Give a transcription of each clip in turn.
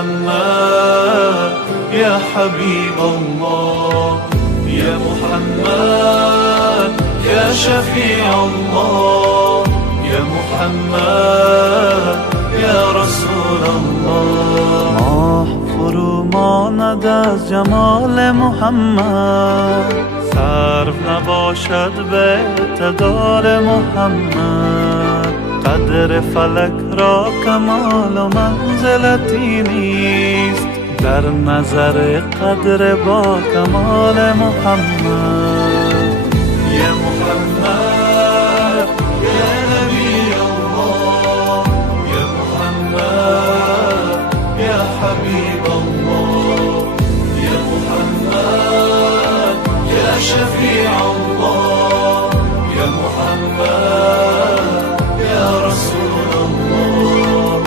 محمد يا حبيب الله، يا محمد يا شفيع الله، يا محمد يا رسول الله. ماه فرو ماند از جمال محمد، صرف نباشد به اعتدال محمد. قدر فلک را کمال و منزلتی نیست، در نظر قدر با کمال محمد. یا محمد یا نبی الله، یا محمد یا حبیب الله، یا محمد یا شفیع الله، یا محمد یا رسول الله.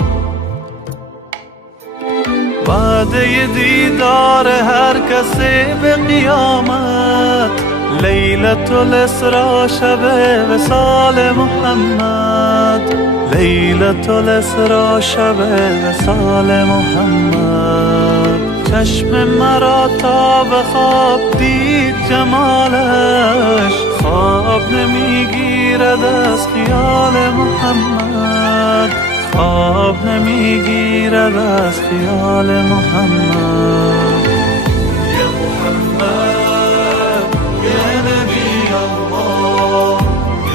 وعده دیدار هر کسی به قیامت، لیلة الاسراء شب وصال محمد، لیلة الاسراء شب وصال محمد. چشم مرا تا به خواب دید جمالش، خواب نمیگیرد از خیال محمد، خواب نمیگیرد از خیال محمد. یا محمد یا نبی الله،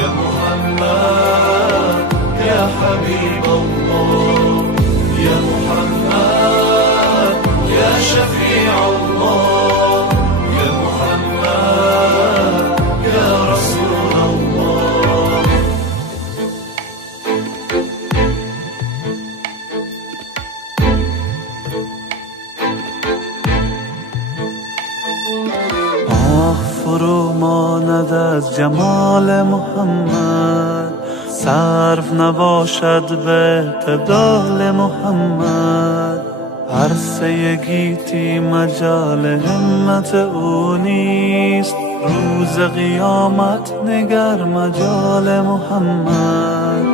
یا محمد یا حبیب الله، یا محمد یا شفیع الله، یا محمد یا رسول الله. فرو ماند از جمال محمد، صرف نباشد به اعتدال محمد. هر سه گیتی مجال همت او نیست، روز قیامت نگر مجال محمد،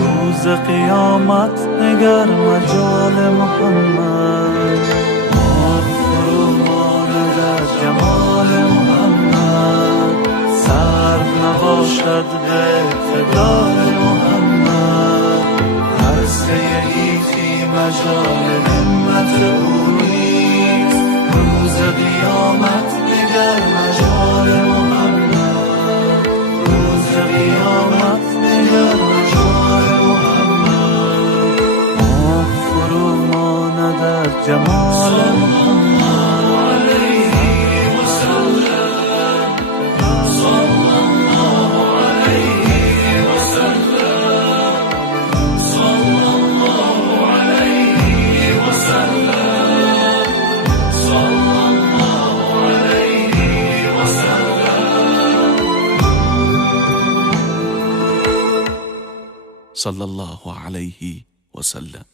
روز قیامت نگر مجال محمد. فرو ماند از جمال محمد، صرف نباشد به اعتدال محمد. هر سه گیتی مجال همت او نیست، روز قیامت نگر مجال محمد، روز قیامت نگر مجال محمد. فرو ماند از جمال محمد. صلى الله عليه وسلم.